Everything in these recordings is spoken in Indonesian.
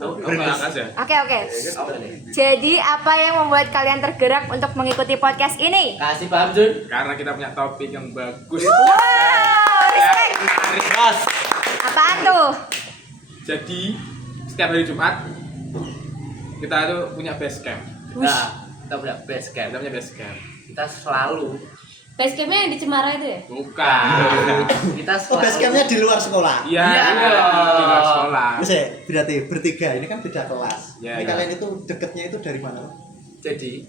Oke. Jadi apa yang membuat kalian tergerak untuk mengikuti podcast ini? Kasih paham Jun. Karena kita punya topik yang bagus. Wow, respect. Menarik. Apaan tuh? Jadi setiap hari Jumat kita tuh punya base camp. Nah, kita punya base camp. Kita punya base camp. Kita selalu Base campnya yang di Cemara itu ya? Bukan. kita Oh, selalu base campnya di luar sekolah. Iya. Iya. Di luar sekolah. Terus ya, berarti bertiga ini kan beda kelas. Ya, Ini ya. kalian itu deketnya itu dari mana? Jadi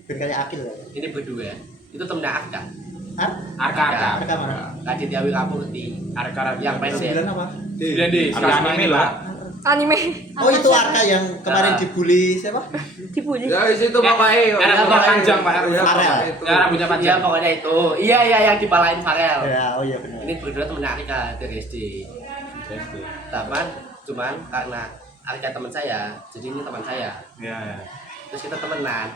Biar kayak Akil ya. ini berdua itu temennya Arka. Hah? Arka. Arka mana? Tadi Tiawi kamu ngerti. Arka Yang pendek. 9 apa? Dia di anime lah. Anime. Oh, itu Arka yang kemarin dibully siapa? Dibully. Ya itu pokoknya. Rambutnya panjang, Pak. Farel. Ya, rambutnya Iya panjang. pokoknya itu. Iya yang dipalain Farel. Ya, oh iya benar. Ini berdua temennya Arka dari SD. Cuman karena Arka teman saya, jadi ini teman saya. Iya. Terus kita temenan.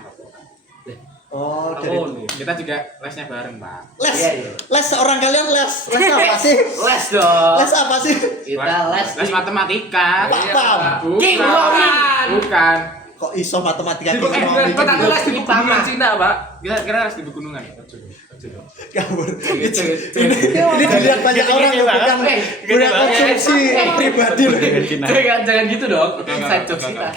Oh, dari Tahun. Kita juga lesnya bareng, Pak. les. Iya, iya. Les seorang kalian les. Les apa sih? Les dong. Les apa sih? Kita les Les matematika. Paham. Bukan. Kok iso matematika Bukan, gitu? bukan, Kita les di Pama. Cina, Pak. Kita les di pegunungan. Kabur. Ini dilihat banyak orang loh, bukan bukan konsumsi pribadi loh. Jangan gitu dong. Itu Oke, inside oke, jokes oke. kita.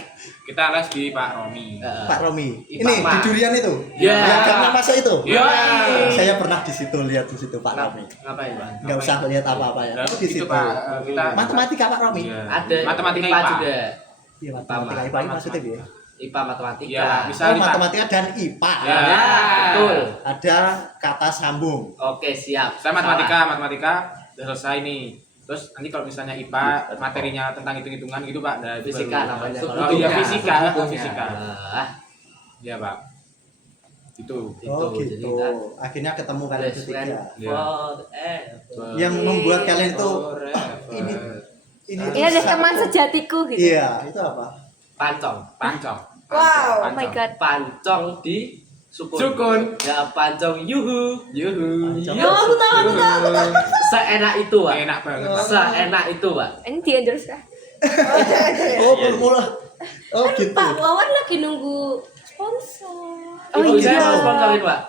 Kita les di Pak Romi. Pak Romi. Ipama. Ini di Durian itu. Ya. Yang kamu masuk itu. Ya. Saya pernah di situ lihat di situ Pak Romi. Ngapain, Bang? Enggak usah lihat apa-apa ya. Nah, Oh, di itu, situ. Pak, kita Matematika Pak Romi. Iya. Ada matematika IPA IPA juga. Iya, matematika IPA ini maksudnya ya. IPA matematika. Ya, bisa Oh, IPA. matematika dan IPA. Ya. Betul. Ada kata sambung. Oke, siap. Saya matematika udah selesai nih. Terus nanti kalau misalnya IPA materinya tentang hitung-hitungan gitu, Pak. Nah, itu Fisika baru- namanya. Oh iya, fisika. Fisika. Ah, Iya, Pak. Itu. Oh jadi gitu. kan Akhirnya ketemu kalian best bertiga. friend Iya. forever. Yang membuat kalian itu ini Ini ada teman sejatiku gitu. Iya, itu apa? Pancong. Pancong. Wow, oh my god. Pancong di sukun. Sukun. Ya pancong yuhu. Yuhu. Pancong. Yo, aku tahu. Seenak itu, Pak. Enak banget, Pak. Seenak itu, Pak. Ini di endorse kah? Oh, bermula. Oh, gitu. Pak Wawan lagi nunggu sponsor. Oh, Ibu iya. saya mau sponsorin, Pak.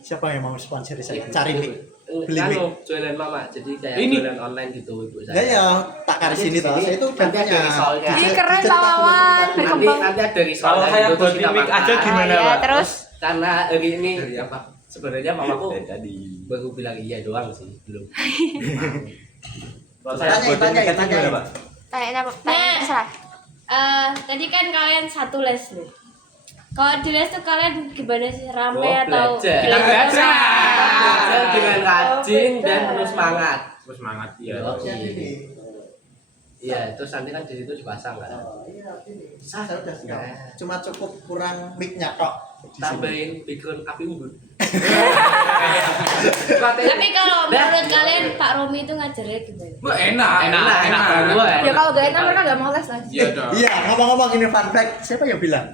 Siapa yang mau sponsori saya? Cari mic. Beli mic. Anu, jualan mama. Jadi kayak Ini. jualan online gitu, Ibu Ya saya. ya, takar di sini toh. Saya itu Nanti ada risolnya. Ih, keren Pak Wawan, berkembang. Nanti ada risolnya. Kalau saya gitu, buat terus kita mic makan. aja gimana, Ya, Pak? terus Karena hari ini sebenarnya mamaku Tadi. baru bilang iya doang sih, belum. Kalau saya Tanya, buat tanya, mic aja tanya. gimana, Pak? tanya apa? Nah. Tanya terserah. Tadi kan kalian satu les nih. Kalau di les tuh kalian gimana sih? Rame Oh, atau belajar. Kita belajar. Belajar dengan rajin dan penuh semangat. Terus semangat ya. Jawabnya gini. Iya, terus nanti kan di situ dipasang kan. Oh, iya, ini. Saya udah siap. Nah. Cuma cukup kurang mic-nya kok. Di sini. Tambahin background api unggun. Tapi kalau menurut kalian Pak Romi itu ngajarnya gimana? Wah, enak banget. Ya kalau gak enak mereka gak mau les lagi. Iya dong. Iya, ngomong-ngomong ini fun fact. Siapa yang bilang?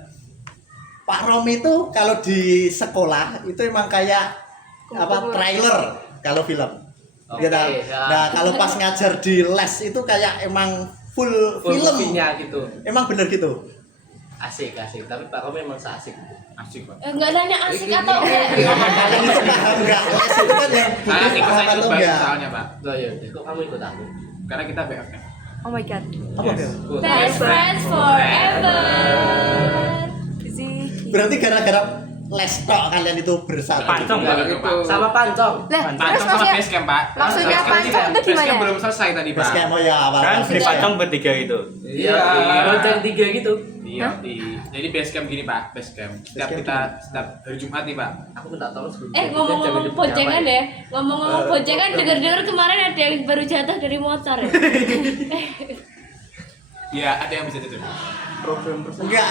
Pak Romi itu kalau di sekolah itu emang kayak apa trailer kalau film. Oke, Gitu. ya. Nah, kalau pas ngajar di les itu kayak emang full film. Fungsinya gitu. Emang bener gitu. Asik. Tapi Pak Romi emang seasik. Asik, Pak. Enggak nanya asik atau enggak. Kalian itu paham nggak? Les itu kan yang Nah, butuh ikut paham saya atau ikut baik enggak? soalnya, Pak. Oh iya, kok kamu ikut aku? Karena kita BFF. Oh my god. Apa Yes. Bel? Best friends forever. Ziki. Berarti gara-gara les tok kalian itu bersatu. Pancong, Enggak, Pak. itu. Sama pancong. Lah, terus Pancong sama maksudnya base camp, Pak. maksudnya Base camp pancong tidak. itu Base camp gimana? belum selesai tadi, Pak. Base camp oh ya awal. Kan di Maksudnya- pancong bertiga itu. Iya, lonceng 3 gitu. Iya, jadi base camp gini, Pak. Base camp. Setiap camp kita setiap hari Jumat nih, Pak. Aku minta tolong sebelum. Ngomong-ngomong boncengan ya. Ngomong-ngomong boncengan dengar-dengar kemarin ada yang baru jatuh dari motor ya. Iya, ada yang bisa jadi. Enggak,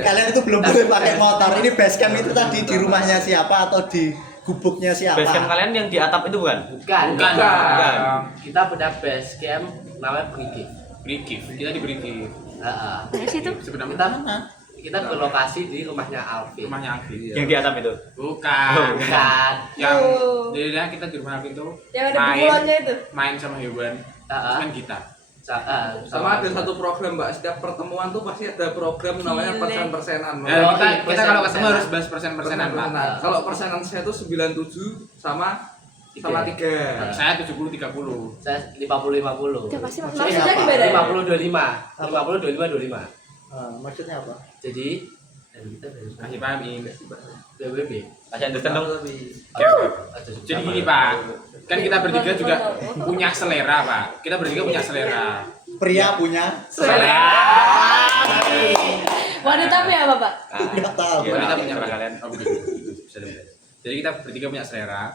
kalian itu belum boleh pakai motor. Ini base camp itu tadi di rumahnya siapa atau di gubuknya siapa? Base camp kalian yang di atap itu bukan? Bukan. Bukan. Kita punya base camp namanya Brigif. Brief. Kita diberi gift. Heeh. Di situ. Sebenarnya Kita kita berlokasi di rumahnya Alvin. rumahnya Alvin. Yang di atap itu. Bukan. Bukan. Yang Oh. jadi kita di rumah Alvin tuh Yang ada bunglonnya itu. main sama hewan. Heeh. Main gitar. Sama ada satu program Mbak, setiap pertemuan tuh pasti ada program namanya persen-persenan. Ya, kita kalau ketemu harus bahas persen-persenan, Pak. Kalau persenan saya tuh 97 sama 3. Saya 70-30. Saya 50-50. Udah pasti Maksudnya gimana? 50-25. Maksudnya apa? Jadi kita Masih pahamin. BWB. Masih understand dong. Jadi gini, Pak. Kan kita bertiga juga punya selera, Pak. Kita bertiga punya selera. Pria punya Selera. Wanita punya apa, Pak? nggak tahu. Kita punya kalian. Oh, begitu. Jadi kita bertiga punya selera.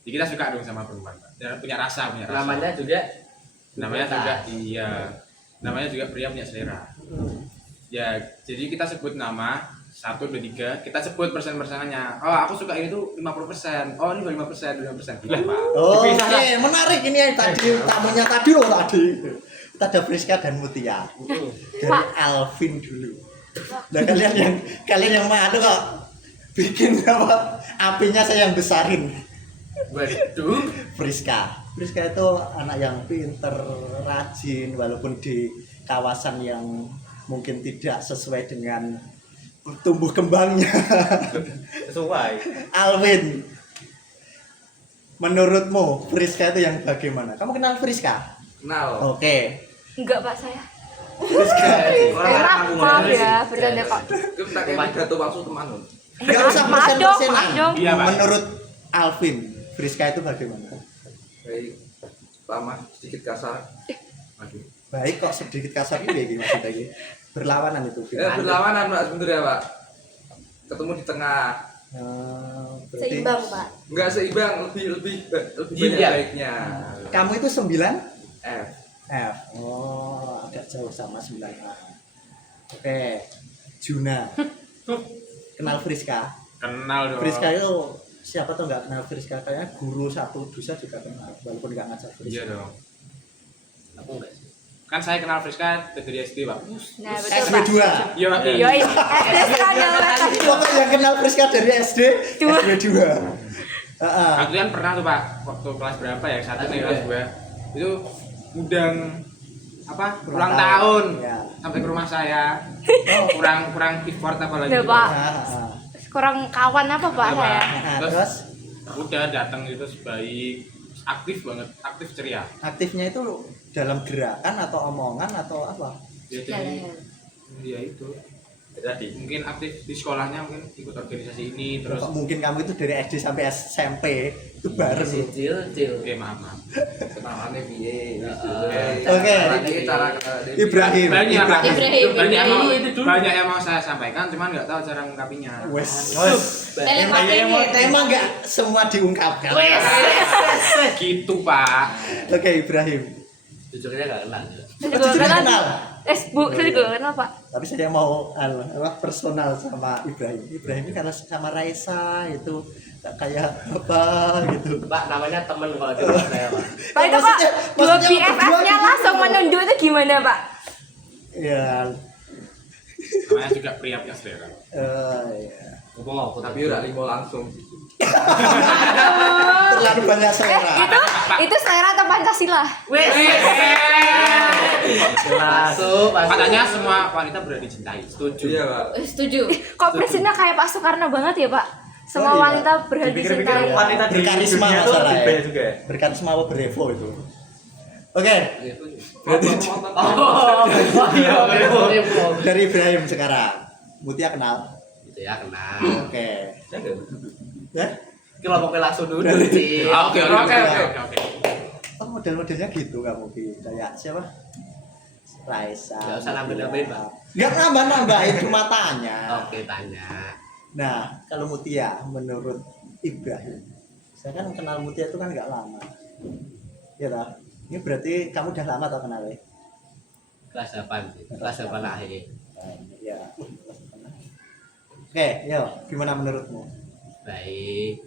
Jadi kita suka dong sama perempuan, Pak. Dan punya rasa. Namanya juga iya. Namanya juga pria punya selera. Ya, jadi kita sebut nama 1, 2, 3, kita sebut persen-persenannya. Oh, aku suka ini tuh 50%. Oh, ini 25%, 25%. Gila, Pak. Oke, menarik ini yang tadi tamunya tadi loh tadi. Kita ada Friska dan Mutia. Dari Alvin dulu. Nah, kalian yang mana kok bikin apa? Apinya saya yang besarin. waduh. Friska itu anak yang pinter, rajin, walaupun di kawasan yang mungkin tidak sesuai dengan tumbuh kembangnya. Sesuai. Alvin, menurutmu Friska itu yang bagaimana? Kamu kenal Friska? Kenal. Oke. Enggak, Pak, saya. Friska. Maaf ya, bercanda kok. Kita kayak pidato langsung teman. Gak usah Maaf dong, persen-persenan. maaf dong. Iya, Pak. Menurut Alvin, Friska itu bagaimana? Baik. Pertama sedikit kasar. Baik kok sedikit kasar ini maksudnya ini. Berlawanan itu. Berlawanan Mbak sebenarnya, Pak. Ketemu di tengah. Berarti Seimbang, Pak. Enggak seimbang, lebih banyak Iya. baiknya. kamu itu 9 F. F. Oh, agak jauh sama 9A. Oke. Juna. Kenal Friska? Kenal dong. Friska itu siapa tuh nggak kenal Friska? Kayaknya guru satu dusa juga kenal, walaupun nggak ngajar Friska. Iya dong. Aku enggak sih. Kan saya kenal Friska dari SD, Pak. Nah, betul, Pak. SW2. Iya, Yoi, SD skandal. Pokoknya yang kenal Friska dari SD, Dua. SW2. Aku kan pernah tuh, Pak, waktu kelas berapa ya? 1 nih kelas 2. Itu undang apa? Ulang tahun. Ya. Sampai ke rumah saya. Kurang effort apa lagi? Udah, gitu. Pak. Nah, Kurang kawan apa, Pak, Iya, saya? terus Udah datang itu sebaik, aktif banget, aktif ceria. aktifnya itu dalam gerakan atau omongan atau apa? Ya, jadi ya itu. Tadi. Mungkin aktif di sekolahnya, mungkin ikut organisasi ini terus. Kok mungkin kamu itu dari SD sampai SMP itu bareng loh. Cil. Maaf. Kenalannya piye? Oke. Ini cara Ibrahim. Banyak Ibrahim. banyak yang mau saya sampaikan, cuman nggak tahu cara mengungkapinya. Wes. Telepati. Tema nggak semua diungkapkan. Gitu, Pak. Oke, Ibrahim. Jujurnya enggak kenal. Saya Jujur juga kenal. kenal. Bu, saya juga kenal, Pak. Tapi saya mau personal sama Ibrahim. Ibrahim ini karena sama Raisa itu kayak apa gitu. Pak, namanya temen kalau di rumah saya, Pak. Pak, itu, Pak, dua BFF-nya langsung menunduk itu gimana, Pak? Ya, Namanya juga pria punya selera. ya. Ngomong aku Tapi udah limo langsung. Terlalu banyak selera. Itu selera atau Pancasila? Masuk. Katanya semua wanita berani dicintai. Setuju. Iya, Pak. Setuju. Kok presidennya kayak Pak Soekarno banget ya, Pak? Semua Oh, iya. wanita berhenti Dipikir-pikir cintai. wanita di Berkarisma dunia tuh masalah lebih ya. banyak juga ya. Berkarisma apa berevo itu. Oke, Iya, dari Ibrahim sekarang. Mutia kenal. Gitu ya, kenal. Oke. Saya enggak. Ya? Kelompoknya langsung dulu Dari- sih. Oke. Oh, model-modelnya gitu kamu Ki. Kayak siapa? Raisa. Nggak usah nambah-nambahin, Pak. Nggak nambah-nambahin, cuma tanya. Oke, tanya. Nah, kalau Mutia menurut Ibrahim, saya kan kenal Mutia itu kan nggak lama. Ya lah. Ini berarti kamu udah lama tau kenal ya? Kelas 8 sih. Kelas 8 akhir. Ya. Oke, yo, gimana menurutmu? Baik.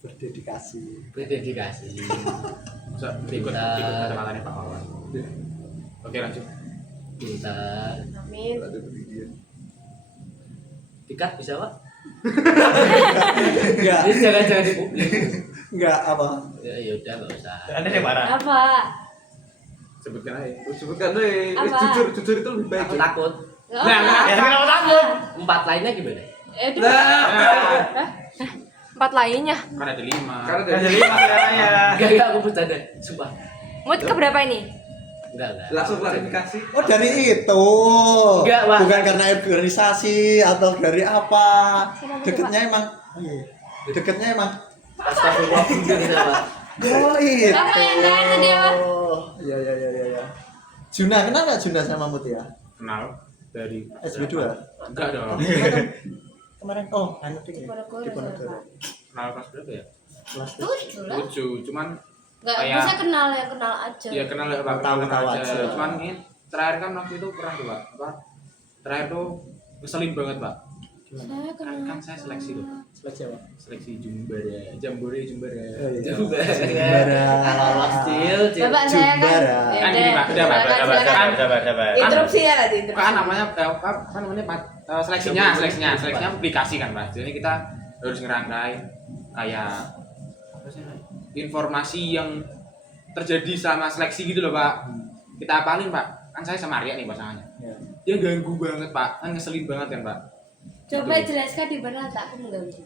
Berdedikasi. Berdedikasi. Ikut kenalannya Pak Wawan. Oke, lanjut. Pintar. Amin. Dikat bisa, Pak? Enggak, Ini jangan di publik. enggak apa? Ya udah enggak usah. Anda yang marah. Apa? Sebutkan aja. Sebutkan deh. Apa? Jujur itu lebih baik. Aku takut. Nah, Ya kenapa takut? 4 lainnya gimana? Aduh. Nah, 4 lainnya. kan ada 5. karena Ada dari 5 sekarangnya. Enggak aku bercanda. Sumpah. Mood keberapa ini? Enggak. langsung klarifikasi. Oh dari itu. Enggak, Pak. Bukan karena organisasi atau dari apa. Deketnya emang. Deketnya emang. Astagfirullah sama. Oh itu. Apa yang lain tadi apa? Iya. Juna kenal nggak Juna sama Mutia? Kenal dari SB2. Enggak dong. Kemarin anu ding. Diponegoro. Di Ponegoro. Kenal kelas berapa ya? Kelas 7 lah. 7, cuman Enggak kayak- bisa kenal aja. ya kenal ya Pak, Tahu kenal aja. Cuman ini terakhir kan waktu itu pernah tuh Pak, apa? Terakhir tuh ngeselin banget Pak. Saya Kan kenal. saya seleksi tuh. Seleksi apa? Seleksi Jambore. Oh, iya. Jumbara. Lolos cil. Bapak saya kan. Jumbara. Ya Kan gini, Pak, udah, Pak, silakan. Kan Interupsi ya nanti. kan namanya apa namanya Pak? Seleksinya aplikasi kan Pak. Jadi kita harus ngerangkai kayak apa sih namanya? Informasi yang terjadi selama seleksi gitu loh Pak. Kita apalin Pak. Kan saya sama Arya nih pasangannya. Ya. Dia ganggu banget Pak. Kan ngeselin banget kan Pak. Coba jelaskan di mana tak mengganggu.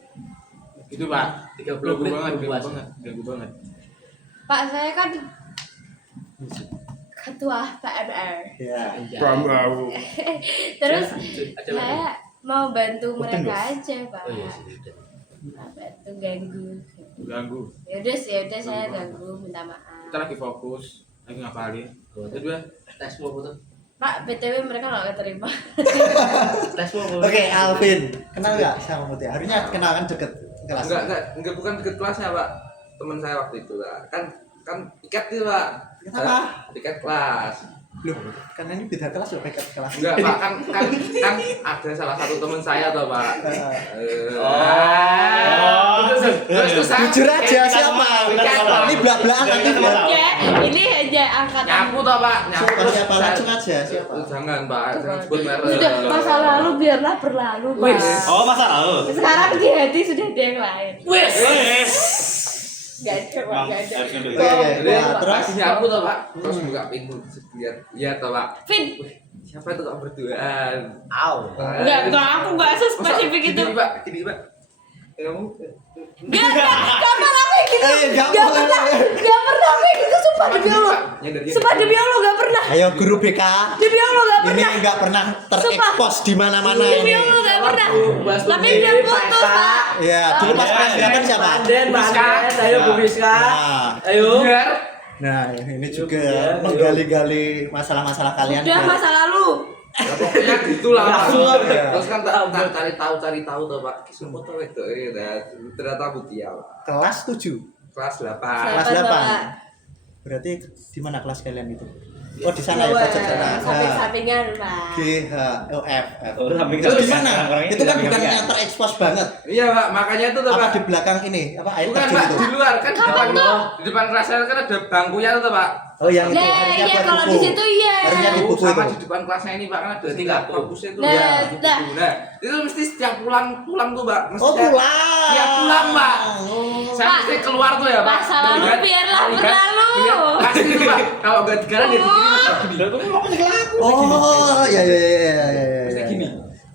Gitu Pak. 30 Ganggu menit banget, puas. ganggu banget. Pak saya kan ketua PMR. Ya. Terus Aja saya mau bantu Punten, mereka aja Pak. Oh iya sih. Bantu ganggu. Ganggu. Yaudah saya ganggu, minta maaf. Kita lagi fokus, lagi ngapalin. Kedua, Tes mau foto. Pak, BTW mereka nggak keterima. Tes mau foto. Oke, Alvin. Kenal nggak sama Mutia? Harusnya kenal kan deket kelas. Enggak bukan deket kelasnya, Pak. Teman saya waktu itu, Pak. Kan tiket itu, Pak. Tiket apa? Tiket kelas. Loh, karena ini beda kelas loh, beda kelas. Enggak, Pak. Kan ada salah satu teman saya tuh, Pak. Terus saya Jujur aja siapa? Ini belak-belakan nanti biar. Ya, ini hanya angkatan. nyapu toh, Pak. Nyapu. Siapa? Langsung aja siapa? Jangan, Pak. Jangan sebut merek. Sudah masa lalu biarlah berlalu, Pak. Oh, masa lalu. Sekarang di hati sudah ada yang lain. Wes. Gak ada, Pak. Gak ada. Harusnya dulu. Oke, Jadi, ya, terus lagi nyapu toh, Pak. Terus buka pintu lihat toh, Pak. Vin, Siapa itu kok berduaan? Au. enggak, aku enggak sespesifik itu. Gini, Pak. Kamu Enggak pernah kayak gitu. Nggak Enggak boleh. pernah. Enggak pernah kayak gitu, sumpah demi Allah. Sumpah demi Allah enggak pernah. ayo guru BK. Demi Allah enggak Ini pernah. nggak pernah terekspos di mana-mana Demi ini. Allah enggak pernah. Mas Tapi Budi, udah putus, Pak. Pak. Ya, dulu pas Ya, PSBB siapa? Banden, ayo Bu Rizka. Nah, Ayo. biar nah ini juga Iya, menggali-gali masalah-masalah kalian. Udah masa lalu. ya, pokoknya gitulah, Pak. Ya. Terus kan cari tahu tuh, Pak. Semua tuh itu ternyata Mutia, Pak. Kelas 7. Kelas 8. Kelas 8. Berarti di mana kelas kalian itu? Oh, di sana ya, Bawah, pojok sana. samping-sampingan, Pak. G H O F. Oh, samping Itu di samping. mana? Orang-orangnya Itu di kan samping bukan sampingan. yang terekspos banget. Iya, Pak. Makanya itu tuh, Apa Pak. di belakang ini? Apa air Bukan, terjun Pak, itu? di luar kan di depan kelas saya kan ada bangkunya tuh, Pak. Oh, yang itu Nah, harusnya iya buat kalau buku. di situ iya. Harusnya di buku Sama itu. di depan kelasnya ini, Pak, kan ada Berarti tingkat nggak kampusnya tuh. Nah, Ya, nah. buku. Nah, itu mesti setiap pulang tuh, Pak. Mesti Oh, setiap- pulang. Setiap pulang, Pak. Oh. Saya Pak, mesti keluar tuh ya, Pak. masa lalu Lihat- biarlah lihat- berlalu. lihat pasti itu, Pak. Kalau enggak digarang ya begini, Mas. Gini. Oh, ya. Mesti gini.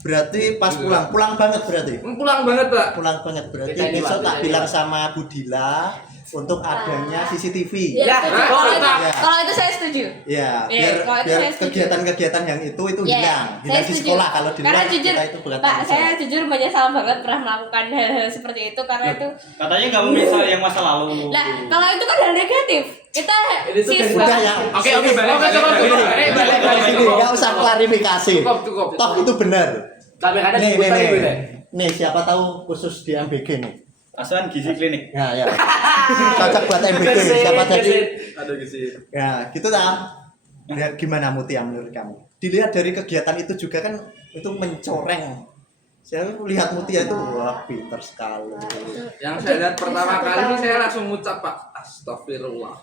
Berarti pas pulang banget berarti. Pulang banget, Pak. Pulang banget berarti Kita ini, besok Pak, tak kita ini, bilang Pak. sama Budila untuk adanya CCTV. Ya, setuju. Ya. Kalau itu saya setuju. Ya, Iya, kalau itu biar saya setuju. kegiatan-kegiatan yang itu Ya, hilang saya di setuju. sekolah. Kalau di Karena luar jujur, kita itu bukan Pak, tanggung saya jawab. jujur menyesal banget pernah melakukan hal-hal seperti itu karena itu. Katanya nggak memisah yang masa lalu. Nah, kalau itu kan hal negatif. Kita Ini tuh siswa. Udah ya. Oke, balik. Balik sini, nggak usah klarifikasi. Cukup. Toh itu benar. Kamera ada Nih, diputar nih, ibu nih. deh. Nih, siapa tahu khusus di MBG nih. Asuhan gizi klinik. Nah, ya. Cocok buat MBG. Siapa jadi? Ada gizi. Ya, gitu tak. Lihat gimana Mutia menurut kamu? Dilihat dari kegiatan itu juga kan itu mencoreng. Saya lihat Mutia itu wah pinter sekali. Yang saya lihat pertama kali ini saya langsung ngucap, Pak. Astagfirullah.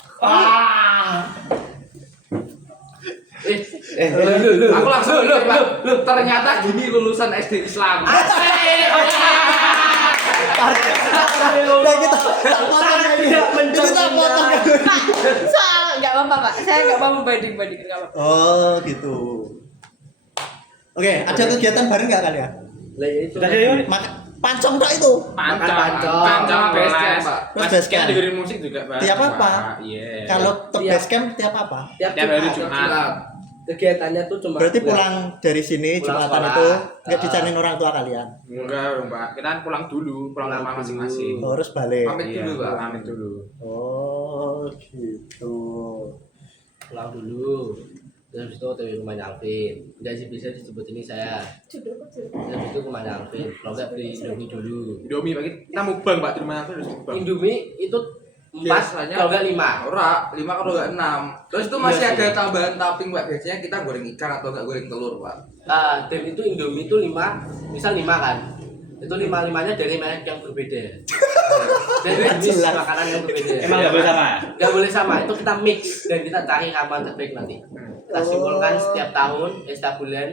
Aku langsung mikir, Pak. Ternyata gini lulusan SD Islam. Nah, kita tak potong ini. Ini tak potong. Pak, soal nggak apa-apa Pak. Saya nggak mau membanding-bandingkan nggak apa-apa. Oh, gitu. Oke, ada kegiatan bareng nggak kalian? Lah ya itu. Sudah yuk. Makan pancong tak itu. Pancong Pancong base camp, les. Pak. Terus Pas base kita camp. dengerin musik juga, Pak. Tiap apa? Iya. Kalau top Iya. base camp tiap apa? Tiap Tiap hari Jumat. Jumat. Kegiatannya tuh cuma Berarti pulang dari sini Pulang Jumatan sekolah. itu nggak Ah. dicariin orang tua kalian. Enggak dong, Pak. Kita kan pulang dulu, pulang Pulang rumah dulu. masing-masing. Oh, harus balik. Pamit dulu, Pak. Pamit dulu. Oh, gitu. pulang dulu. Terus itu dari rumahnya Alvin. Udah sih bisa disebut ini saya. Terus itu rumahnya Alvin. Kalau nggak beli Indomie dulu. Indomie Pak, kita mukbang, Pak, di rumah aku harus mukbang. Indomie itu 4 Biasanya kalau nggak 5. Ora, 5 kalau nggak 6. Terus itu masih Iya ada sih. tambahan topping, Pak. Biasanya kita goreng ikan atau nggak goreng telur, Pak. Dan itu Indomie itu 5, misal 5 kan. Itu 5-5-nya dari merek yang berbeda. Dari jenis Jelas. makanan yang berbeda. Emang nggak boleh sama? Nggak boleh sama, itu kita mix dan kita cari kapan terbaik nanti. Kita simpulkan setiap tahun, setiap bulan,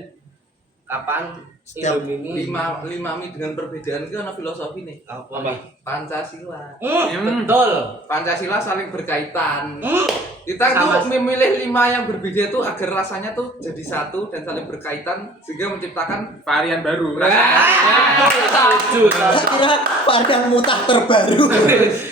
kapan Setiap Indomie ini. 5 mie dengan perbedaan itu ada filosofi nih. Apa? Pancasila. Betul. Pancasila saling berkaitan. Hmm. Kita Sama. tuh memilih 5 yang berbeda itu agar rasanya tuh jadi satu dan saling berkaitan sehingga menciptakan Varian baru. Setuju. Saya kira varian mutah terbaru.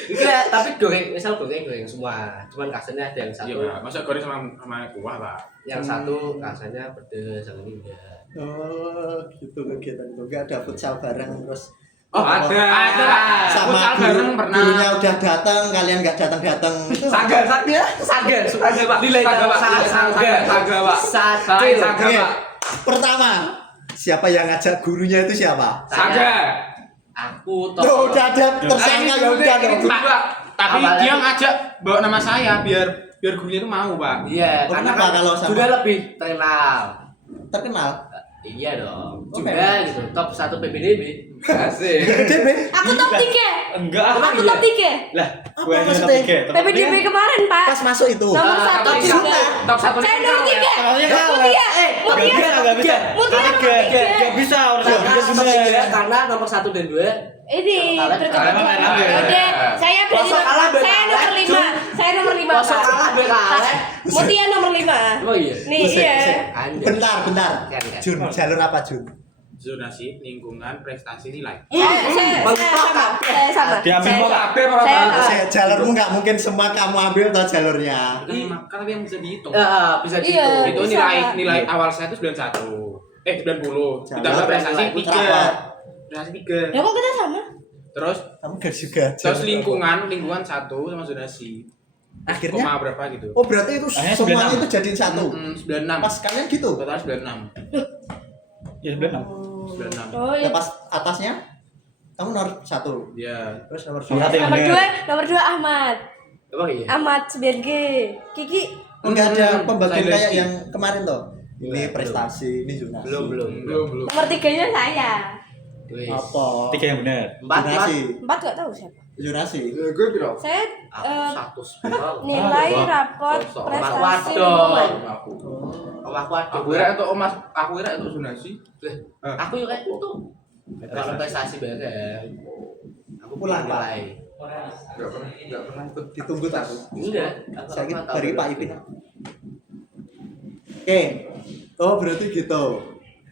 Enggak, tapi misal goreng semua. Cuman rasanya ada yang Iya, satu, Pak. Masa goreng sama kuah, Pak? yang satu rasanya pedes, yang ini enggak. Oh, gitu kegiatan itu. Enggak ada futsal bareng terus. Oh, ada. Sama Futsal bareng pernah. gurunya udah datang, kalian nggak datang-datang. saga, Pak. Nilai saga, Pak. Saga, Pak. Saga, Saga, Oke, Pak. pertama, siapa yang ngajak gurunya itu siapa? Saga. Aku Tuh, udah ada tersangka ya udah dong. Pak, tapi Apalagi- dia ngajak bawa nama saya biar gurunya itu mau, Pak. Iya, Oh, karena kenapa kan kalau sama- sudah lebih terkenal. Terkenal. Iya dong. Oke. Juga gitu, top 1 PPDB. Asik. PDB. Aku top 3. Enggak. Aku top 3. Lah, Apa gue yang top maksudnya? 3. PPDB kemarin, Pak. Pas masuk itu. Nomor 1 top juga. satu. Top 1 Saya nomor 3. Soalnya kalah. Mutia. Mutia. Enggak bisa. Mutia nomor 3. Enggak bisa harus Karena enggak nomor bisa. 3 karena nomor 1 dan 2 Ini Kalah, berkebetulan. kalah, kalah. Udah, saya berarti Masa kalah, saya nomor kalah, 5. Saya nomor 5. Masa kalah, kalah. Mutia nomor 5. Oh iya. Nih, Sik, iya. sik. Anjay. Bentar. Kan. Jun, jalur apa Jun? Zonasi, lingkungan, prestasi, nilai. Saya sama. Saya sama. Diambil Saya kok. sama. Kabeh apa, Saya Pak? sama. Jalurmu nggak mungkin semua kamu ambil atau jalurnya. Kan tapi yang bisa dihitung. Bisa Iya. dihitung. Itu bisa. nilai awal saya itu 91. 90. Jalur Ditambah prestasi nilai 3. rapor. Prestasi 3. Ya kok kita sama? Terus Kamu gak juga. terus lingkungan 1 sama zonasi. Akhirnya. Koma berapa gitu? Oh berarti itu Akhirnya semuanya 96. itu jadiin satu. 96. Pas kalian gitu. Total 96. Ya, benar. 96. Oh, Ya iya. pas atasnya kamu nomor 1. Iya. Terus nomor Nomor 2. satu. Nomor 2 Ahmad. Emang iya. Ahmad 9G. Kiki. Enggak ada pembagian Silent kayak sih. yang kemarin toh. Ini Belum. prestasi, ini zonasi. Belum. Nomor 3-nya saya. Wis. Apa? 3 yang benar. 4 Zonasi. 4 gak tahu siapa. Zonasi. Gue piro? Saya Aku 1 nilai Wah, rapor kosong. prestasi Waduh. lingkungan. Aku. Om aku ada. Aku kira untuk Mas, aku kira untuk zonasi. Aku juga itu. Kalau prestasi bareng. Aku Pulang, Pak. nilai. Enggak pernah ikut. Ditunggu tak? Enggak. Aku Saya nggak tahu beri Pak berarti. Ipin. Oke. Oh berarti gitu.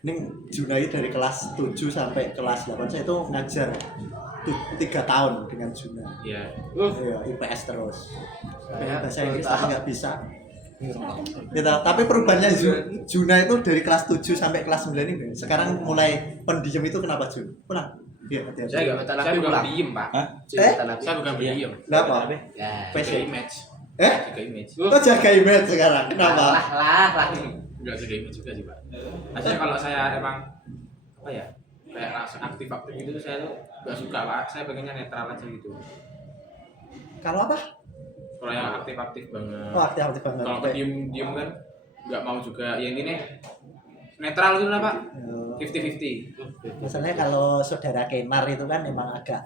Ini Junai dari kelas 7 sampai kelas 8 saya itu ngajar 3 tahun dengan Juna. Iya. Iya, IPS terus. Saya Bahasa Inggris tahu. tapi nggak bisa. Gitu. Tapi perubahannya Juna itu dari kelas 7 sampai kelas 9 ini. Sekarang mulai pendiam itu kenapa Jun? Pulang. Iya, hati-hati. Saya Jabatan saya Nabi bukan pulang. diem, Pak. Jabatan Nabi. Saya bukan Iya. diem. Kenapa? Ya. Jaga image. Eh? Jaga image. Kok jaga image sekarang? Kenapa? Lah. Enggak jaga image juga sih, Pak. Maksudnya kalau saya emang apa ya? Kayak langsung aktif-aktif gitu saya tuh enggak suka, Pak. Saya pengennya netral aja gitu. Kalau apa? Kalau yang aktif-aktif banget. Oh, aktif banget. Kalau diem kan nggak mau juga. Yang ini netral gitu lah, Pak. Oh. 50-50. Misalnya kalau saudara Kenar itu kan emang agak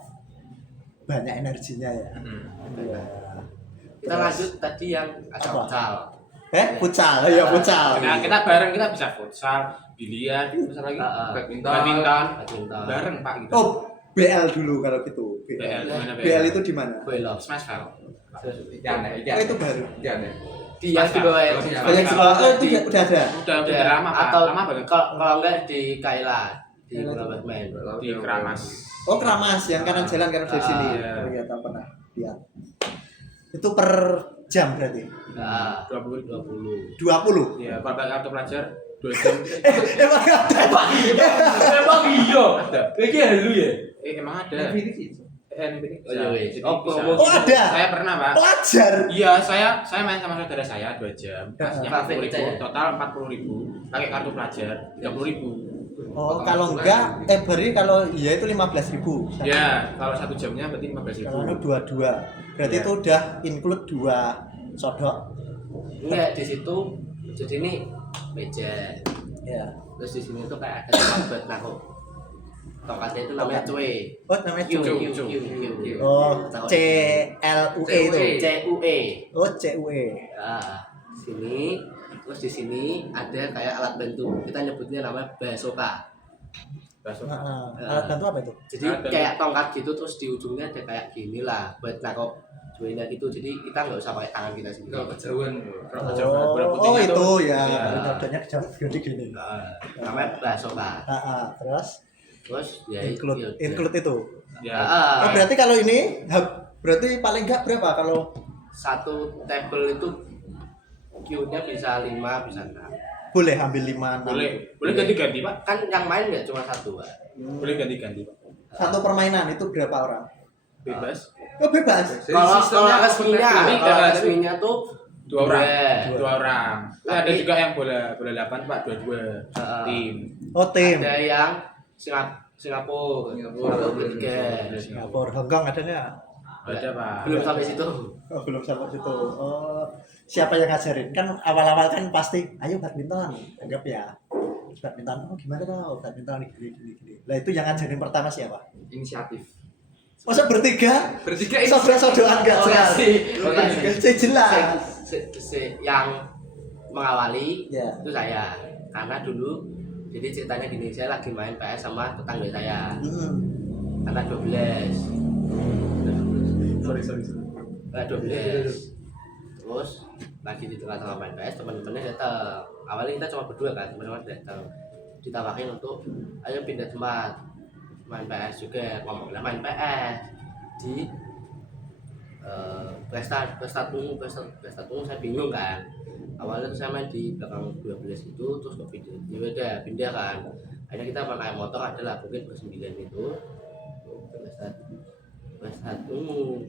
banyak energinya ya. Iya. Kita lanjut tadi yang Apa? asal-asal. Futsal, iya futsal. Nah, kita bareng kita bisa futsal, biliar, misal lagi Heeh. Badminton. badminton, Badminton. bareng Pak gitu. Oh, BL dulu kalau gitu. BL gimana BL itu di mana? Belok. Smashville. Jangan ya, Oh itu baru. jangan. Di yang di bawah ya. Oh yang sebelah oh itu udah ada. Udah lama Pak. Atau Lama banget. kalau enggak di Kaila di Pulau Batman. Di Keramas. Oh Keramas yang kanan jalan kan dari sini. iya. Oh iya tak pernah lihat. Itu per jam berarti. Nah, 20. 20. Iya, kalau kartu pelajar 2 jam. Emang ada. emang iya. Ada. Iki halu ya. Emang ada. NPT. Oh, iya, wes. Jadi Oh, bisa. promo. Oh ada. Saya pernah, Pak. Pelajar. Iya, saya main sama saudara saya 2 jam. Kasihnya Praktek 40.000, ya? total 40.000. Pakai kartu pelajar 30.000. Oh kalau enggak beri kalau iya itu 15.000. Ya, kalau 1 jamnya berarti 15.000. Kalau anu 22. Berarti Ya. itu udah include 2 sodok. Enggak di situ. Jadi ini meja. Ya. Terus di sini tuh kayak ada tempat buat naruh. Tongkatnya itu namanya cuy. Oh namanya Q. cuy. Oh C L U E itu. CUE. Oh C U E. Nah, sini terus di sini ada kayak alat bantu. Kita nyebutnya namanya basoka. Alat bantu apa itu? Jadi Alat bantu. kayak tongkat gitu terus di ujungnya ada kayak gini lah buat naruh cuinya gitu. Jadi kita nggak usah pakai tangan kita sendiri. Kalau kejauhan. Oh itu ya. Iya. Metodenya kejauhan gini. Namanya basoka. Terus Ya include itu. Ya. Oh berarti kalau ini berarti paling enggak berapa kalau satu table itu Q-nya bisa 5 bisa 6. boleh ambil 5 6. Boleh ganti-ganti, Pak. Kan yang main nggak cuma satu, Pak. Boleh ganti-ganti, Pak. Satu permainan itu berapa orang? Bebas. Oh bebas. Kalau resminya, Tapi kalau tapi- resminya tuh 2 orang. Dua. 2 orang. Ada Tapi- juga yang bola 8, Pak, 2-2 tim. Oh tim. ada yang Singapura atau bertiga. Singapura, Hongkong ada nggak? Ada, Pak. Belum sampai situ. Oh belum sampai situ. Oh siapa yang ngajarin? Kan awal-awal kan pasti, ayo badminton, anggap ya. Badminton, oh gimana tau? Badminton gini. Lah itu yang ngajarin pertama siapa? Inisiatif. Masa bertiga? Bertiga ini Saudara-saudaraan nggak jelas. Jelas. Yang mengawali Ya. itu saya. Karena dulu jadi ceritanya gini, saya lagi main PS sama tetangga saya. Anak 12. Sorry. Anak 12. Terus lagi di tengah-tengah main PS, teman-temannya datang. Awalnya kita cuma berdua kan, teman-teman datang. Ditawarin untuk ayo pindah tempat main PS juga, ngomongnya main PS di Prestat Ungu saya bingung kan. Awalnya tuh saya main di belakang 12 itu, terus kok pindah kan. Akhirnya kita pakai motor adalah mungkin ber-9 itu. Prestat Ungu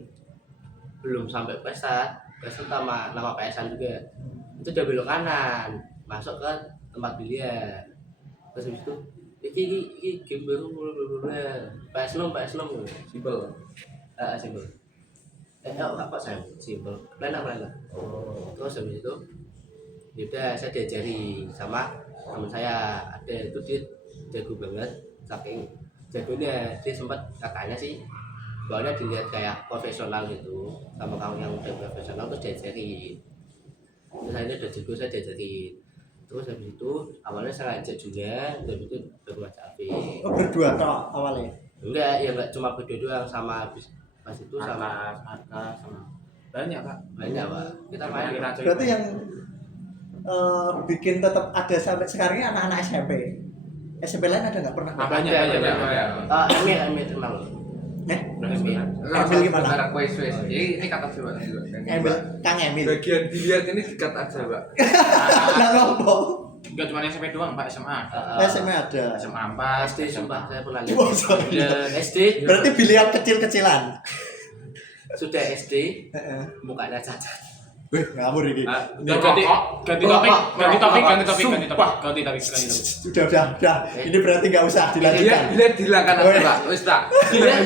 belum sampai Prestat sama nama PS-an juga. Itu udah belok kanan, masuk ke tempat biliar. Terus habis itu iki game baru PS6 simpel. simpel. Apa saya simpel. Lena. Terus habis itu udah saya diajari sama teman saya, ada itu dia jago banget, saking jagonya dia sempat katanya sih bahwa dilihat kayak profesional gitu sama kamu yang udah profesional terus diajari. Terus akhirnya udah jago saya diajarin. Terus habis itu awalnya saya ngajak juga, habis itu baru ngajak Afif. Oh berdua toh awalnya. Enggak, ya enggak cuma berdua doang sama habis pas itu sama sama banyak, Pak. banyak Pak. Kita main Berarti yang bikin tetap ada sampai sekarang ini anak-anak SMP. SMP lain ada nggak pernah? Banyak. Emil kenal. Emil gimana? Anak wes. Ini kata coba. Emil, Kang Emil. Bagian dilihat ini dikat aja, Pak. Lah ngopo? Enggak cuma SMP doang, Pak, SMA. SMA ada. SMA 4, SD sumpah saya pernah lihat. Wah, sorry. SD Berarti biliar kecil-kecilan. sudah SD Heeh. mukanya cacat. Wih, ngawur ini. Ganti topik. Udah. Ini berarti nggak usah dilanjutkan. Dilihat dilakukan Oh, aja, iya. Pak. Wis tak.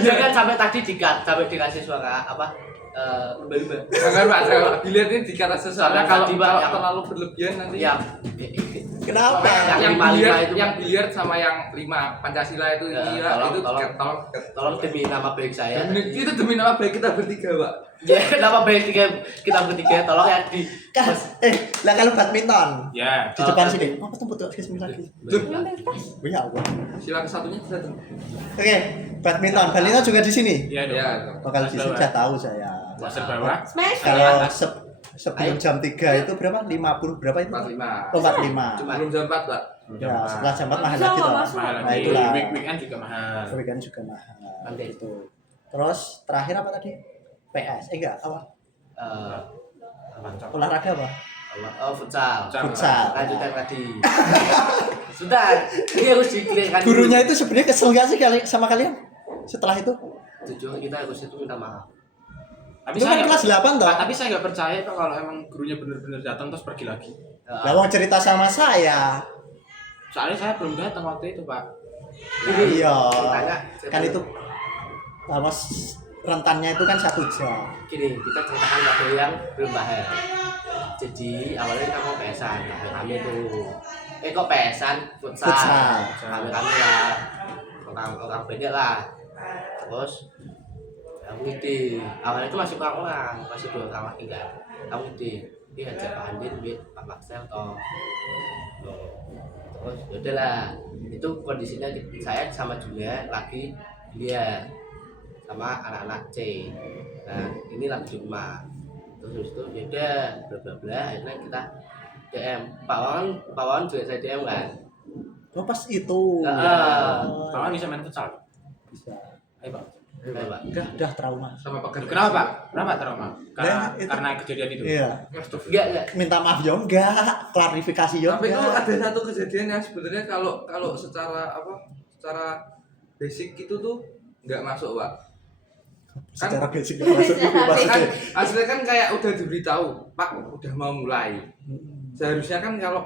Jangan sampai tadi sampai dikasih suara apa? Lumba-lumba. Jangan, Pak. Dilihat ini dikat aja soalnya Kalau kalau yang- terlalu berlebihan nanti. Ya, Kenapa? Yang Yang lima biliar, itu. yang biliar sama yang 5 Pancasila itu Ya, iya, tolong, itu tolong. Tolong demi nama baik saya. itu demi nama baik kita bertiga, Pak. Ya, nama baik kita bertiga tolong ya di Kan, lah kalau badminton Ya. di depan sini. Apa tempat tuh bismillah lagi? Oh ya Allah. Sila kesatunya datang. Oke, badminton juga di sini. Iya dong. Ya. Oh, kalau di sini sudah tahu saya. Wasit bawah. Smash. Kalau sebelum jam 3 itu berapa? 50 berapa itu? 45. Oh, 45. Sebelum jam 4, Pak. Ya, setelah jam 4 mahal Bisa lagi nggak toh. masuk? Mahal Nah, lagi. itulah. Weekend juga mahal. Weekend juga mahal. Pandai. Itu. Terus terakhir apa tadi? PS. Enggak, apa? Olahraga apa? Oh, futsal. Futsal. Lanjutkan tadi. Sudah, ini harus diklirkan. Gurunya itu sebenarnya kesel gak sih sama kalian? Setelah itu? Jujur kita harus itu minta maaf. Tapi Itu kan nggak- kelas 8 toh? Tapi saya nggak percaya itu kalau emang gurunya benar-benar datang terus pergi lagi. Lah mau cerita sama saya. Soalnya saya belum datang waktu itu, Pak. Iya. Ceritanya, Kan itu apa rentannya itu kan 1 jam. gini, kita ceritakan kado yang belum bahas. Jadi awalnya kita mau pesan, kami tuh. Kok pesan? Futsal. Futsal. Kami lah. Orang beda lah. Terus aku ide. Awalnya itu masih orang, masih 2 orang lagi kan. Aku ide. Dia ajak Pak Andin, Pak Maxel toh. Terus yaudahlah. Itu kondisinya saya sama Julia lagi dia sama anak-anak C. Nah ini lagi di rumah. Terus itu yaudah bla bla bla. Akhirnya kita DM Pak Wawan juga saya DM kan. Oh pas itu. Heeh. Kawan bisa main futsal. Bisa. Ayo, Pak. Ayo, Pak. Udah trauma. Sama pekerjaan. Kenapa, Pak? Kenapa trauma? Karena Nah, itu- karena kejadian itu. Iya. Enggak. Minta maaf ya enggak, klarifikasi ya Tapi itu enggak. ada satu kejadian yang sebenarnya kalau secara basic itu tuh nggak masuk, Pak. Secara basic nggak masuk itu Kan maksudnya. hasilnya kan kayak udah diberitahu, Pak, udah mau mulai. Seharusnya kan kalau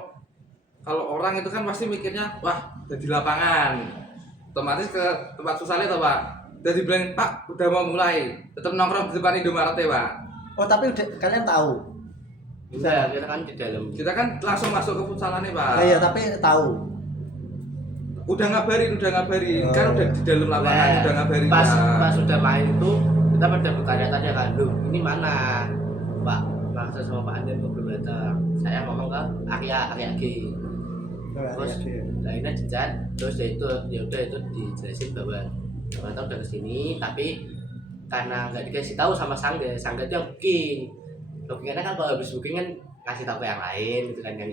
orang itu kan pasti mikirnya, wah, udah di lapangan. Otomatis ke tempat futsal itu, Pak. Udah dibilang, Pak, udah mau mulai. Tetap nongkrong di depan Indomaret ya, Pak. Oh tapi udah kalian tahu. Bisa kita kan di dalam. Kita kan langsung masuk ke futsalan nih, Pak. Oh, iya tapi tahu. Udah ngabarin. Oh. Kan udah di dalam lapangan, udah ngabarin. Pas Pak. pas sudah main itu kita pada bertanya-tanya kan, "Loh, ini mana?" Pak Maxel sama Pak Andin kok belum datang. Saya ngomong ke Arya G. Terus lainnya dicat, terus ya udah itu dijelasin bahwa ternyata udah kesini, tapi karena nggak dikasih tahu sama Sangga itu yang bookingnya kan kalau habis booking kan ngasih tahu ke yang lain gitu kan, yang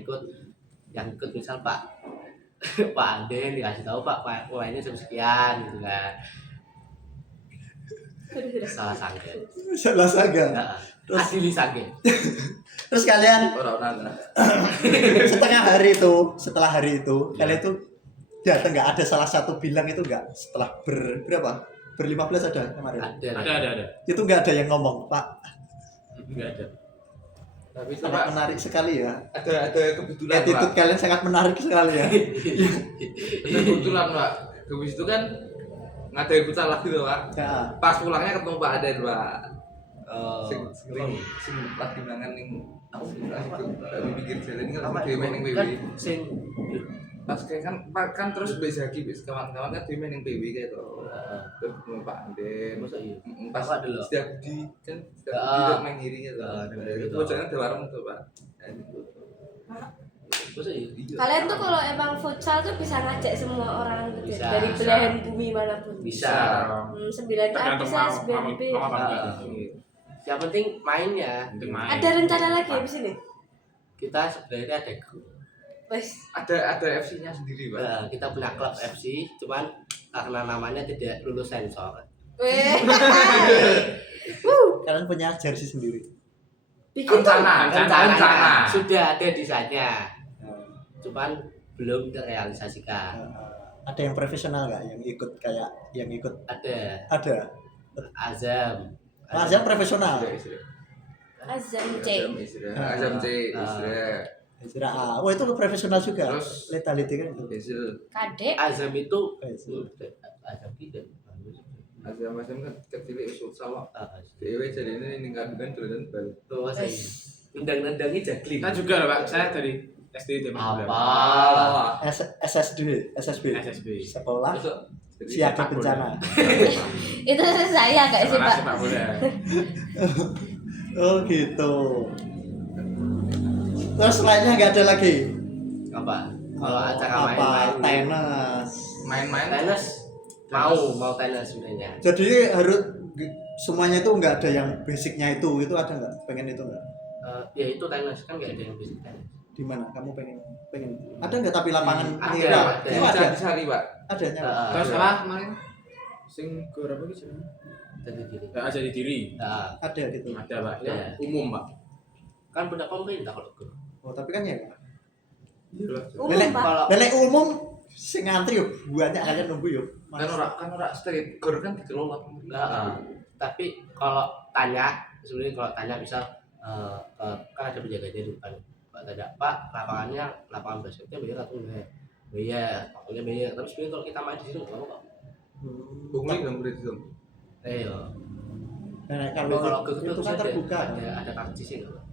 ikut misal Pak Pak Anden dikasih tahu Pak mulainya jam sekian gitu kan. Salah Sangga. Salah saga. Nah, Terus- asli Sangga. Terus kalian Orang-orang. setelah hari itu kalian itu datang nggak ada salah satu bilang itu nggak setelah berapa? Ber-15 ada kemarin. Ada. Itu nggak ada yang ngomong, Pak. Enggak ada. Tapi itu, Sangat Pak, menarik sekali ya. ada kebetulan, Attitude Pak. kalian sangat menarik sekali ya. Ada kebetulan, Pak. Habis itu kan ngadain futsal lagi tuh, Pak. Ya. Pas pulangnya ketemu Pak Aden, Pak. Oh, Sing lagi mangan ning aku di pinggir jalan ini kan lagi main ning kan PW. sing Pas kayak kan terus Mbak Zaki kawan-kawan kan di main ning PW kayak tuh. Terus ketemu Pak Aden. masa iya. Pas Apa dulu? setiap di kan setiap Ah. di tuh main ngiri gitu. Ah, Itu bocahnya ada warung tuh, Pak. Masa iya. Kalian tuh kalau emang futsal tuh bisa ngajak semua orang gitu Bisa, dari bisa. belahan bumi manapun. Bisa. 9A Tergantung bisa, mau 9B. apa enggak. Yang penting mainnya. Penting main. Ada rencana lagi habis ini? Kita sebenarnya ada grup. Wes. Ada FC-nya sendiri, Pak. Kita punya klub FC, cuman karena namanya tidak lulus sensor. Weh. Kalian punya jersey sendiri. Bikin tuh. Rencana. Sudah ada desainnya, cuman belum terrealisasikan. Ada yang profesional nggak yang ikut Ada ada. Azam. Azam profesional. Azam C. Azam C. Zira A. Oh itu profesional juga. Terus- Letality kan itu. Hasil Kadek. Azam itu Azam. Azam tidak. Azam kan kecil isu sama. Ah, Dewe jadi ini ninggalkan dolanan bal. Tuh saya undang-undangi jadi. Kita juga loh, Pak. Saya dari SD zaman dulu. Apa? SSB sekolah Besok jadi siaga sepak bola. bencana. Itu saya gak sih, Sekolah Pak? sepak bola. Oh gitu. Terus lainnya nggak ada lagi? Apa? Kalau acara apa main-main tenis. main-main tenis mau tenis sebenarnya. Jadi harus semuanya itu nggak ada yang basicnya itu ada nggak? Pengen itu nggak? Ya itu tenis kan nggak ada yang bisa tenis. Di mana? Kamu pengen? Ada nggak tapi lapangan Ada, ini ada. itu ada. di Sari, Pak. Adanya. Terus apa kemarin? Sing gor apa gitu? Jadi gini. Ya aja di diri. Nah, Ada gitu. Ada Pak. Ada. Ya, umum Pak. kan punya pemerintah kalau itu. Oh tapi kan ya. Umum, Nenek, Pak. Kalau nenek umum sing ngantri yo banyak kalian nunggu yo. Kan ora street gor kan dikelola pemerintah. nah, tapi kalau tanya sebenarnya kalau tanya misal kan ada penjaganya di depan. Pak tanya Pak lapangan basketnya bayar atau enggak? Bayar, pokoknya bayar. Tapi sebenarnya kalau kita main di situ nggak apa-apa. Bungli nggak boleh itu. Iya. Nah, Tapi kalau kalau itu kan terbuka. ada karcisnya nggak?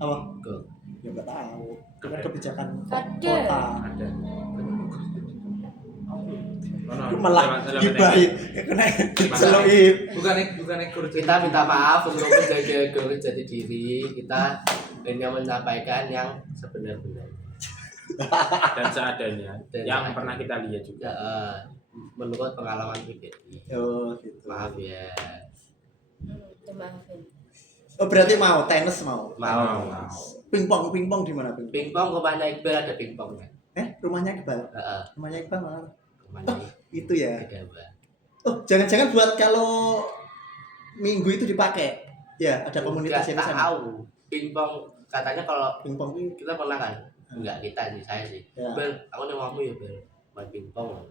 Apa? Ke Ya nggak tahu. Kan kebijakan Ada. kota. Ada. Itu malah gibahin. Kena seluit. Bukan gor kita minta maaf untuk menjaga jati diri kita hanya menyampaikan yang sebenar-benarnya dan seadanya Dan yang seadanya. pernah kita lihat juga. ya, menurut pengalaman pribadi. Oh gitu. Maaf ya. Maafin. Oh berarti mau tenis mau. Mau. Pingpong di mana pingpong? Pingpong rumahnya Iqbal ada pingpongnya. Rumahnya Iqbal. Heeh, Rumahnya Iqbal mana? rumahnya Itu ya. Kedawah. Oh jangan-jangan buat kalau minggu itu dipakai. Ya ada komunitas yang di Nggak sana. tahu. Pingpong katanya kalau Pingpong itu. kita pernah kan? Enggak kita sih, saya sih. Ya. Bel, aku nih mau ya Bel, main pingpong.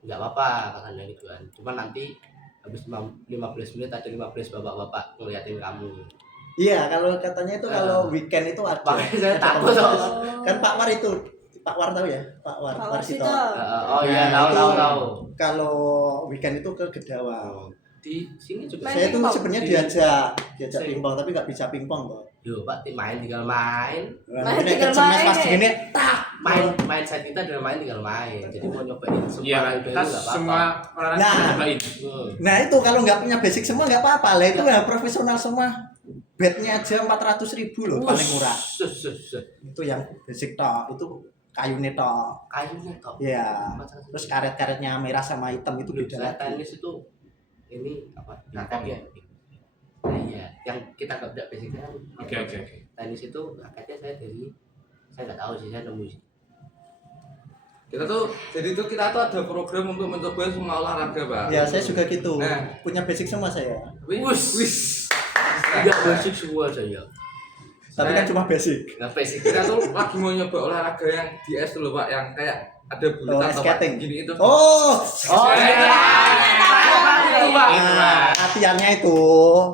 Enggak apa-apa katanya gitu kan. Cuma nanti habis 15 menit ada 15 bapak-bapak ngeliatin kamu. Iya kalau katanya itu kalau weekend itu ada. Makanya saya ada takut komunitas. soalnya. Kan Pak War itu. Pak War tahu ya? Pak War. Pak Warsito. Warsito. Oh iya, Nah, itu tahu. Kalau weekend itu ke Gedawang. Di sini juga. Main Saya tuh pingpong. sebenarnya diajak pingpong tapi nggak bisa pingpong kok. Yo, Pak, main tinggal main. Main Ini tinggal kecemes main, pas ya? gini tak. Main saat kita adalah main tinggal main. Jadi mau nyobain semua Iya, hal kita baru nggak apa-apa. semua olahraga Nah. kita cobain. Nah itu kalau nggak punya basic semua nggak apa-apa lah itu ya profesional semua. Bednya aja 400.000 loh paling murah. Sus. Itu yang basic tok itu kayunya tok. Kayunya kok. Ya. Terus karet-karetnya merah sama hitam itu beda Saya lagi. tenis itu ini apa? Raket ya. Nah, iya, yang kita nggak basicnya. Oke. Tenis itu raketnya saya nggak tahu sih, saya nemu sih. Kita tuh ada program untuk mencoba semua olahraga, Pak. Ya saya juga gitu. Nah. Punya basic semua saya. Wis. Tidak basic semua saya. Tapi kan cuma basic. Nggak basic. Kita tuh lagi mau nyoba olahraga yang di es dulu, Pak, yang kayak ada Oh, bulatan atau skating. gini itu. Oh. Oh iya. Itu Pak. Nah, latihannya itu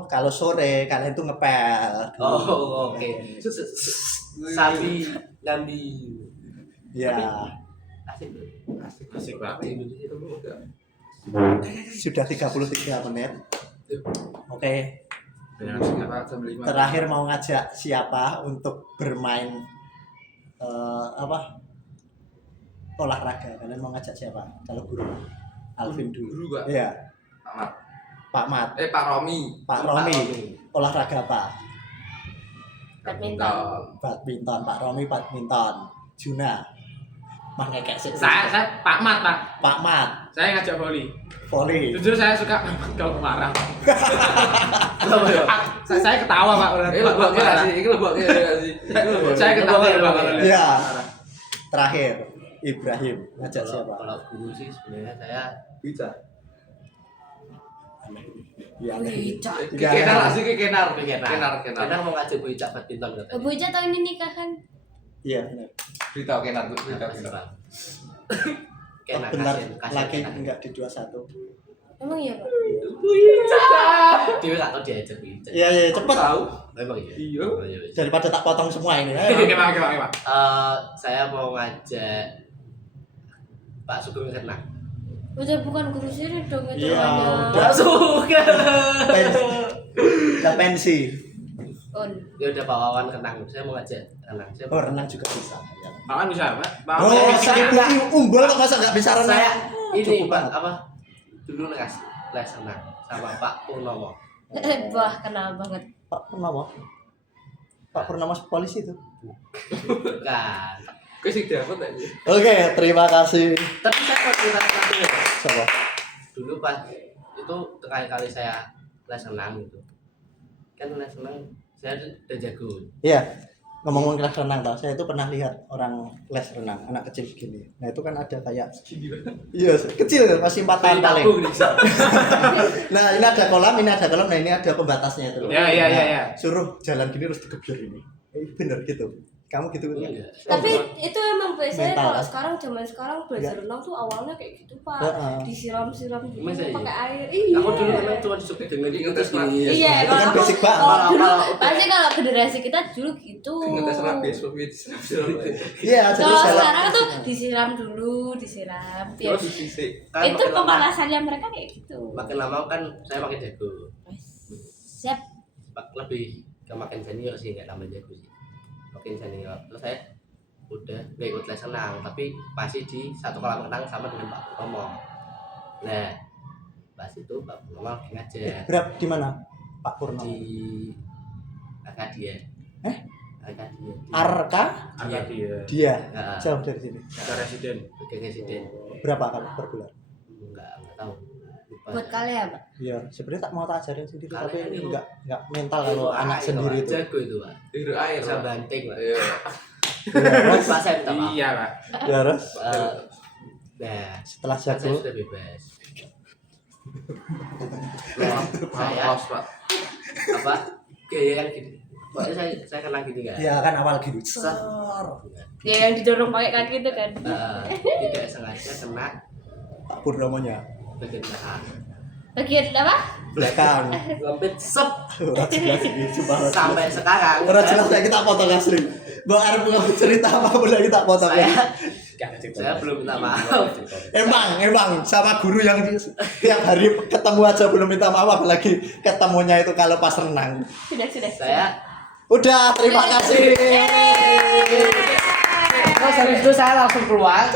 kalau sore kalian tuh ngepel. Oh oke. Sapi lambi. Ya. Asik. Asik Pak. Di Indonesia itu Udah. Sudah 33 menit. Oke. Jangan Nggak, Pak, jam 5. Terakhir mau ngajak siapa untuk bermain olahraga? Kalian mau ngajak siapa? Kalau guru Alvin dulu. Guru, Pak. Iya, Pak Mat. Pak Mat, Pak Romi. Pak Romi. Olahraga apa? Badminton. Badminton, Pak Romi badminton. Juna. Mah ngekek sih. Saya Pak Mat Pak. Pak Mat, Saya ngajak volley. volley. Jujur saya suka Pak Mat kalau marah. Saya ketawa Pak. Leboknya nggak sih? Ini leboknya nggak sih? Saya ketawa Pak kalau lihat. Iya. Terakhir Ibrahim ngajak siapa? Kalau guru sih sebenarnya saya Bisa. Iya. Kenar sih, kenar. Kenar mau ngajak Bu Ica badminton katanya. Bu Ica tahun ini nikah kan? Iya benar. Beritahu kenar tuh, beritahu kenar. Kenar Benar kasihan lagi Kenar. enggak di 21. Emang iya, Pak? Dia nggak tahu diajak Bu Ica. Iya, cepet. Tahu? Memang iya. Iya. Oh, iya. Daripada tak potong semua ini. Oke Pak. Saya mau ngajak Pak Sugeng Renang. Udah bukan guru sini dong itu Iya, hanya udah. Sugeng. Udah pensi. on. Dia udah Pak Wawan renang. Saya mau ngajak renang. Saya Oh, renang juga bisa. Ya. Paman bisa, Pak. Paman Oh, bisa. saya umbul kok masa nggak bisa renang? Saya ini Cukup Pak banget. apa? Dulu les renang sama Pak Purnomo. Wah, kenal banget. Pak Purnomo. Pak Purnomo polisi itu. Bukan. Kau sih dapat aja. Oke, terima kasih. Tapi saya mau cerita satu ya. Coba. Dulu pas itu terakhir kali saya les renang gitu. Kan les renang saya udah jago. Iya. Ngomong-ngomong les renang, Pak. Saya itu pernah lihat orang les renang, anak kecil begini. Nah, itu kan ada kayak iya, kecil masih 4 tahun paling. Nah, ini ada kolam, nah ini ada pembatasnya itu. Ya, ya, ya, ya. Suruh jalan gini terus digebyur ini. Bener gitu. Kamu gitu kan? Enggak. Tapi itu emang biasanya Mental, kalau kan? sekarang zaman sekarang belajar renang tuh awalnya kayak gitu Pak. Heeh. Disiram-siram gitu Masa iya? pakai air. Iya. Aku dulu renang cuma disuruh dengan Ngetes gini. Iya, Itu kan kalau basic banget. kalau dulu Kalau- pasti kalau generasi kita dulu gitu. Ngetes rabis, covid. Iya, jadi Kalau saya sekarang tuh disiram dulu, disiram. Biar Terus sisi. Kan itu makin lama- pemanasannya mereka kayak gitu. Makin lama kan saya makin jago. Siap. Lebih ke makin senior sih, nggak tambah jago sih. Makin senior. Terus saya udah nggak ikut les renang, tapi masih di satu kolam renang sama dengan Pak Purnomo. Nah, pas itu Pak Purnomo lagi ngajar berapa di mana? Pak Purnomo. di Arkadia. Arkadia. Arka Harga dia. dia. Enggak, Jauh dari sini. Ke residen. ke residen. Berapa kalau per bulan? Enggak tahu. Lupa. Buat kalian, Pak. Iya, sebenarnya tak mau tak ajarin sendiri Kalian tapi itu- enggak mental Itu kalau anak air, sendiri Pak. itu. Jago itu Pak. Biru air. Bisa banting Pak. Iya. Pak saya minta maaf. Iya, Pak. Ya, terus Nah, setelah kan saya jago sudah bebas. Nah, saya Maaf, Pak. apa gaya yang gini. Pokoknya saya kena gini kan. ya kan awal gitu. Ya yang didorong pakai kaki itu kan. Tidak sengaja kena Pak Purnomonya bagian belakang. Bagian apa? belakang. Lempit sep Ora jelas ini cuma sampai sekarang. ora jelas saya kita potong asli. Mbak Arep nggak cerita apa boleh kita potong ya. Saya belum minta maaf. Emang sama guru yang tiap hari ketemu aja belum minta maaf apalagi ketemunya itu kalau pas renang. Sudah. Saya Udah, terima kasih. Terus habis itu saya langsung keluar.